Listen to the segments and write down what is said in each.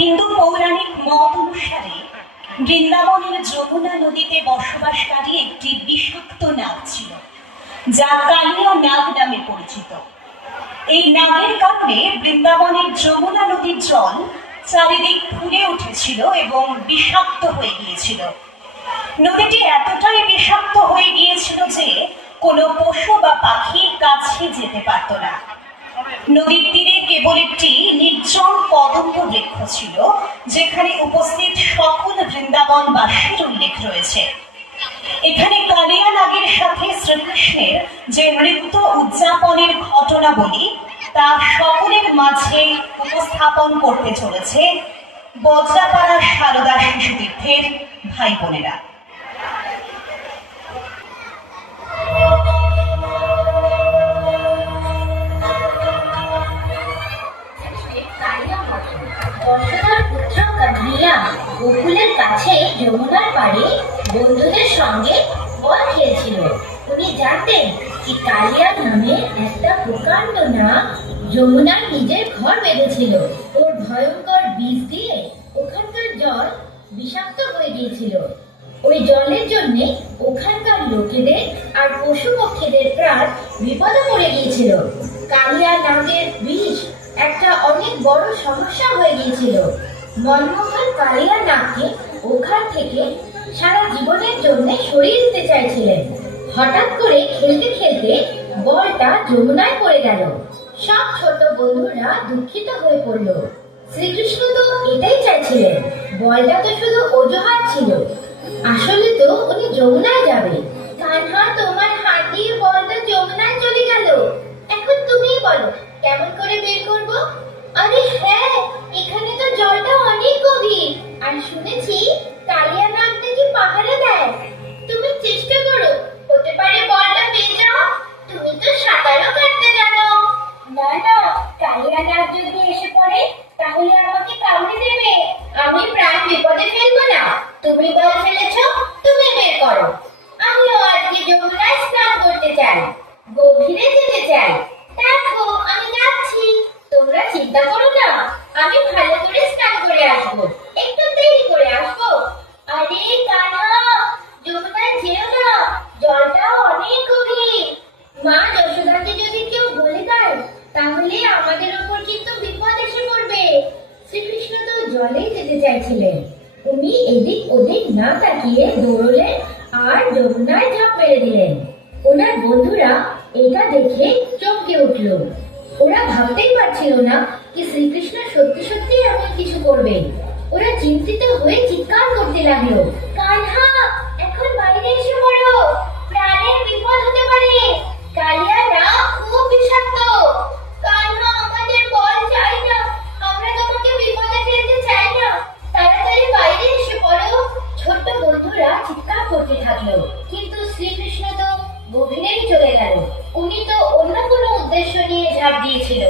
হিন্দু পৌরাণিক মত অনুসারে বৃন্দাবনের যমুনা নদীতে বসবাসকারী একটি বিষাক্ত নাগ ছিল, যা কালিয়া নাগ নামে পরিচিত। এই নাগের কারণে বৃন্দাবনের যমুনা নদীর জল চারিদিক ফুলে উঠেছিল এবং বিষাক্ত হয়ে গিয়েছিল। নদীটি এতটাই বিষাক্ত হয়ে গিয়েছিল যে কোনো পশু বা পাখি কাছে যেতে পারত না। নদীর তীরে কেবল একটি নির্জন কদম্ব বৃক্ষ ছিল, যেখানে উপস্থিত সকল বৃন্দাবনবাসীর উল্লেখ রয়েছে। এখানে কালিয়া নাগের সাথে শ্রীকৃষ্ণের যে নৃত্য উদযাপনের ঘটনাবলী, তা সকলের মাঝে উপস্থাপন করতে চলেছে বজ্রাপাড়া সারদা শিশু তীর্থের ভাই বোনেরা। যশোদার পুত্র কানহাইয়া গোকুলের কাছে যমুনার পাড়ে বন্ধুদের সঙ্গে বল খেলছিল। উনি জানতেন যে কালিয়া নামে একটা প্রকাণ্ড নাগ যমুনার নিজের ঘর বেঁধেছিল। ওর ভয়ঙ্কর বিষ দিয়ে ওখানকার জল বিষাক্ত হয়ে গিয়েছিল। ওই জলের জন্যে ওখানকার লোকেদের আর পশু পক্ষীদের প্রাণ বিপদে পড়ে গিয়েছিল। কালিয়া নাগের বিষ একটা অনেক বড় সমস্যা হয়ে গিয়েছিল। মনমোহন কালিয়া নাগকে ওখান থেকে সারা জীবনের জন্য সরিয়ে দিতে চাইছিলেন। হঠাৎ করে খেলতে খেলতে বলটা যমুনায় পড়ে গেল। সব ছোট বন্ধুরা দুঃখিত হয়ে পড়ল। শ্রীকৃষ্ণ তো এটাই চাইছিলেন, বলটা তো শুধু অজুহাত ছিল। আসলে তো উনি যমুনায় যাবে। কানহা, তোমার হাত দিয়ে বলটা যমুনায় চলে গেল। এখন তুমিই বলো কেমন করে বের করব? আরে হ্যাঁ, এখানে তো জলটা অনেক গভীর, আর শুনেছি কালিয়া নাগ নাকি পাহারা দেয়। তুমি চেষ্টা করো, হতে পারে বলটা পেয়ে যাও। তুমি তো সাঁতারও কাটতে জানো। না না, কালিয়া নাগ যদি এসে পড়ে তাহলে আমাকে কামড়ে দেবে। আমি প্রাণ বিপদে ফেলবো না। তুমি বল ফেলেছো, তুমি বের করো। আমিও আজকে যমুনায় স্নান করতে চাই, গভীরে যেতে চাই। দেখো আমি যাচ্ছি, তোমরা চিন্তা করো না, আমি ভালো করে স্নান করে আসবো, একটু দেরি করে আসবো। আরে কানহা, যমুনায় যেও না, জলটা অনেক গভীর। মা যশোদাকে যদি কেউ বলে দেয় তাহলে আমাদের উপর কিন্তু বিপদ এসে পড়বে। শ্রীকৃষ্ণ তো জলেই যেতে চাইছিলেন। উনি এদিক ওদিক না তাকিয়ে দৌড়লেন আর যমুনায় ঝাঁপ মেরে দিলেন। ওনার বন্ধুরা এটা দেখে চমকে উঠল। ওরা ভাবতেই পারছিল না কি শ্রীকৃষ্ণ সত্যি সত্যি এমন কিছু করবে। ওরা চিন্তিত হয়ে চিৎকার করতে লাগলো, কানহা, এখন বাইরে এসে পড়ো, প্রাণের বিপদ হতে পারে। কালিয়া নাগ খুব বিষাক্ত। কানহা, আমাদের বল চাই না, আমরা তোমাকে বিপদে ফেলতে চাই না, তাড়াতাড়ি বাইরে এসে পড়ো। ছোট্ট বন্ধুরা চিৎকার করতে থাকলো, কিন্তু শ্রীকৃষ্ণ তো গভীরেই চলে গেল। উনি তো অন্য কোনো উদ্দেশ্য নিয়ে ঝাঁপ দিয়েছিল।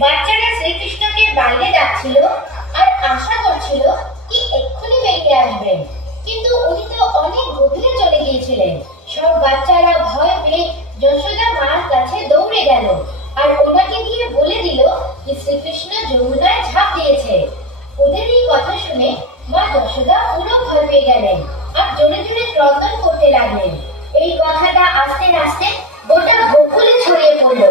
বাচ্চারা শ্রীকৃষ্ণকে বাইরে ডাকছিল আর আশা করছিল কি এক্ষুনি বেরিয়ে আসবেন, কিন্তু উনি তো অনেক গভীরে চলে গিয়েছিলেন। সব বাচ্চারা ভয় পেয়ে যশোদা মার কাছে দৌড়ে গেল আর ওনাকে গিয়ে বলে দিল যে শ্রীকৃষ্ণ যমুনায় ঝাঁপ দিয়েছে। ওদের এই কথা শুনে মা যশোদা পুরো ভয় পেয়ে গেলেন আর জোরে জোরে ক্রন্দন করতে লাগলেন। এই কথাটা আস্তে আস্তে গোটা গোকুলে ছড়িয়ে পড়ল।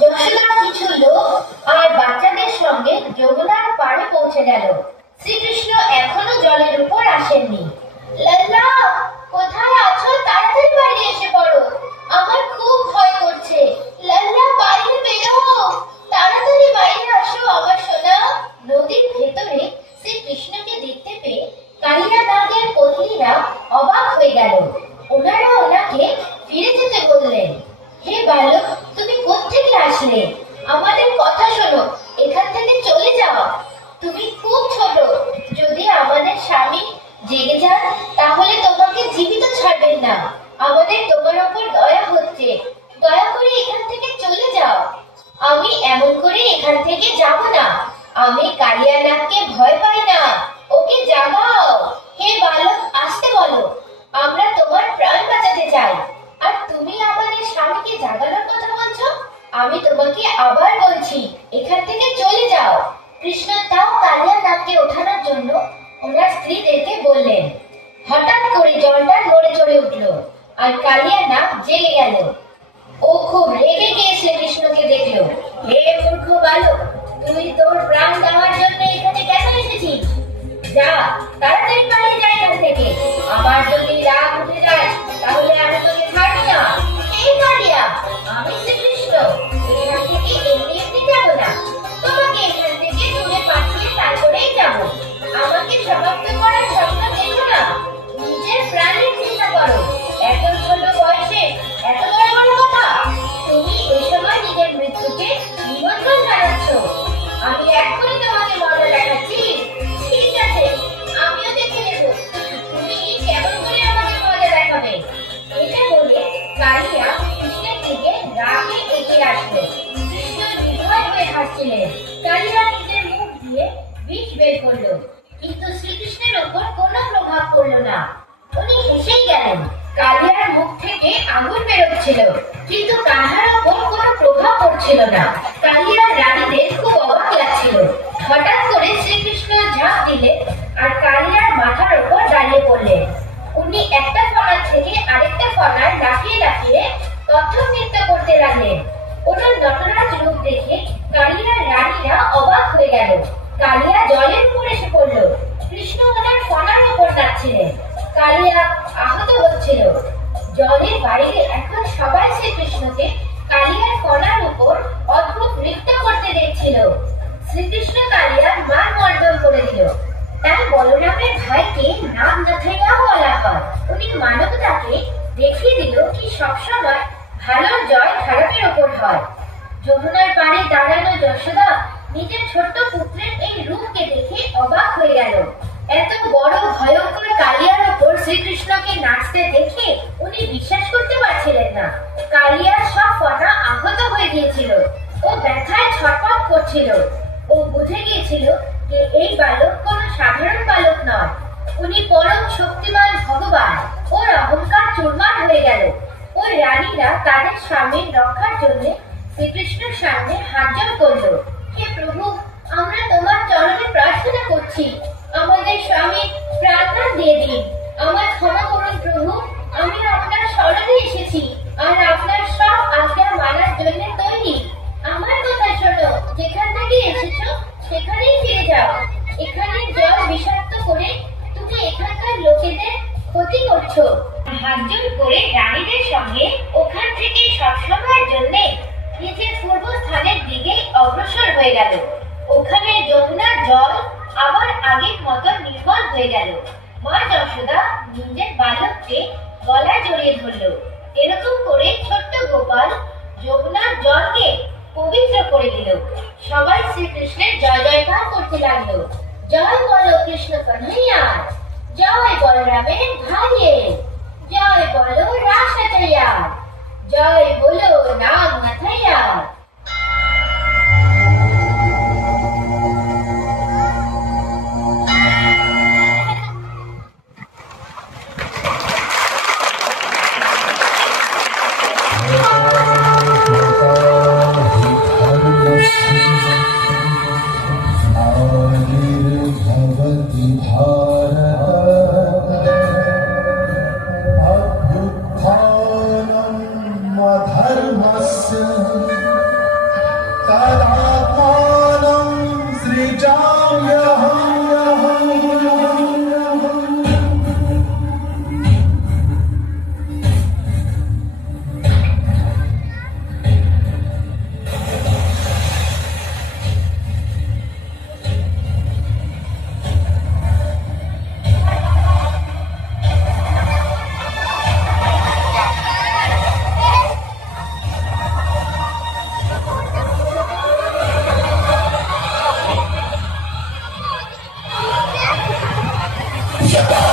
যশোদা কিছু লোক আর বাচ্চাদের সঙ্গে যমুনার পাড়ে পৌঁছে গেল। শ্রীকৃষ্ণ এখনো জলের উপর আসেননি। লাল্লা, কোথায় আছো? তাড়াতাড়ি বাইরে এসে পড়ো, আমার খুব ভয় করছে। লাল্লা, বাইরে বেরো, তাড়াতাড়ি বাইরে আসো আমার সোনা। নদীর ভেতরে শ্রীকৃষ্ণকে দেখতে পেয়ে কালিয়া নাগের পত্নীরা অবাক হয়ে গেল। ওনারা ওনাকে ফিরে যেতে বললেন। হে বালক, তুমি কোত্থেকে আসলে? আমাদের কথা শোনো, এখান থেকে চলে যাও। তুমি খুব ছোট, যদি আমাদের স্বামী জেগে যান তাহলে তোমাকে জীবিত ছাড়বেন না। আমাদের তোমার উপর দয়া হচ্ছে, দয়া করে এখান থেকে চলে যাও। আমি এমন করে এখান থেকে যাব না। আমি কালিয়া নাগকে ভয় পাই না, ওকে জাগাও। হে বালক, আসতে বলো, আমরা তোমার প্রাণ বাঁচাতে চাই। আর তুমি আমাদের স্বামীকে জাগানোর কথা বলছো? আমি তোমাকে আবার বলছি, এখান থেকে চলে যাও। কৃষ্ণ তাও কালিয়া নাগকে কালিয়াকে ওঠানোর জন্য ওনার স্ত্রীদেরকে বললেন। হঠাৎ করে জলটা নড়ে চড়ে উঠল আর কালিয়া নাগ জেগে গেল। ও খুব রেগে গিয়ে শ্রীকৃষ্ণকে দেখলো। হে মূর্খ বালক, তুই তোর প্রাণ দেওয়ার জন্য এখানে কেন এসেছিস? যা, তাড়াতাড়ি পালিয়ে যা এখান থেকে। আমার যদি রাগ উঠে যায় তাহলে আমি তোকে ছাড়ি না। এই কালিয়া, আমি শ্রীকৃষ্ণ, এখান থেকে এমনি এমনি যাবো না। তোমাকে এখান থেকে দূরে পাঠিয়ে তারপরেই যাবো। আমাকে সমাপ্ত করার স্বপ্ন দেখো না, নিজের প্রাণের চিন্তা করো। এত ছোট বয়সে এত বড় বড় কথা! তুমি এই সময় নিজের মৃত্যুকে নিমন্ত্রণ জানাচ্ছ। আমি এখনই তোমাকে মজা দেখাচ্ছি। ঠিক আছে, আমিও দেখে নেব তুমি কেমন করে আমাকে মজা দেখাবে। এটা বলে কালিয়া কৃষ্ণের দিকে রাগে এগিয়ে আসলো। কৃষ্ণ নির্ভয় হয়ে হাসছিলেন। কালিয়া নিজের মুখ দিয়ে বিষ বের করলো, কিন্তু শ্রীকৃষ্ণের ওপর কোনো প্রভাব পড়লো না। উনি হেসেই গেলেন। কালিয়ার মুখ থেকে আগুন বেরোচ্ছিল, কিন্তু কান্নার ওপর কোনো প্রভাব পড়ছিল না। কালিয়ার রানীদের খুব অবাক লাগছিল। হঠাৎ করে শ্রীকৃষ্ণ ঝাঁপ দিলেন আর কালিয়ার মাথার ওপর দাঁড়িয়ে পড়লেন। উনি একটা ফনার থেকে আরেকটা ফনার লাফিয়ে লাফিয়ে কত্থক নৃত্য করতে লাগলেন। ওনার নটরাজ রূপ দেখে কালিয়ার রানীরা অবাক হয়ে গেল। কালিয়া জলের উপর এসে পড়ল। কৃষ্ণ ওনার ফনার ওপর নাচছিলেন। কালিয়া আহত হচ্ছিল। জলের বাইরে এখন সবাই শ্রীকৃষ্ণকে কালিয়ার ফনার উপর অদ্ভুত নৃত্য করতে দেখছিল। শ্রীকৃষ্ণ কালিয়ার মান মর্দন করে দিল। তাই বলরামের ভাইকে নাগ নাথাইয়াও বলা হয়। উনি মানবতাকে দেখিয়ে দিল কি সবসময় ভালোর জয় খারাপের ওপর হয়। যমুনার পাড়ে দাঁড়ানো যশোদা নিজের ছোট্ট পুত্রের এই রূপকে দেখে অবাক হয়ে গেল। এত বড় ভয়ঙ্কর কালিয়ার ওপর শ্রীকৃষ্ণকে নাচতে দেখে উনি বিশ্বাস করতে পারছিলেন না। কালিয়ার সব ফনা আহত হয়ে গিয়েছিল। ও ব্যথায় ছটফট করছিল। ও বুঝে গিয়েছিল যে এই বালক কোনো সাধারণ বালক নয়, উনি পরম শক্তিমান ভগবান। ওর অহংকার চুরমার হয়ে গেল। ওর রানীরা তাদের স্বামীর রক্ষার জন্য শ্রীকৃষ্ণের সামনে হাত জোড় করল। হে প্রভু, আমরা তোমার চরণে প্রার্থনা করছি, আমাদের স্বামী প্রার্থনা দিয়ে দিন। আমার ক্ষমা করুন প্রভু, আমি আপনার শরণে এসেছি আর আপনার সব আজ্ঞা মানার জন্য তৈরি। আমার কথা শোনো, যেখান থেকে এসেছো সেখানেই ফিরে যাও। এখানে জল বিষাক্ত করে তুমি এখানকার লোকেদের ক্ষতি করছো। হাত জোড় করে রানীদের সঙ্গে ওখান থেকে সবসময়ের জন্য নিজের পূর্বস্থানের দিকে অগ্রসর হয়ে গেল। ওখানে যমুনার জল আবার আগের মতো নির্মল হয়ে গেল। মা যশোদা নিজের বালককে গলায় জড়িয়ে ধরল। এরকম করে ছোট্ট গোপাল যমুনার জলকে পবিত্র করে দিল। সবাই শ্রীকৃষ্ণের জয় জয়কার করতে লাগলো। জয় বলো কৃষ্ণ কন্হৈয়ার, জয় বলরামের ভাইয়ের, জয় বলো রাস নাথাইয়ার, জয় বলো নাগ নাথাইয়ার। Yeah.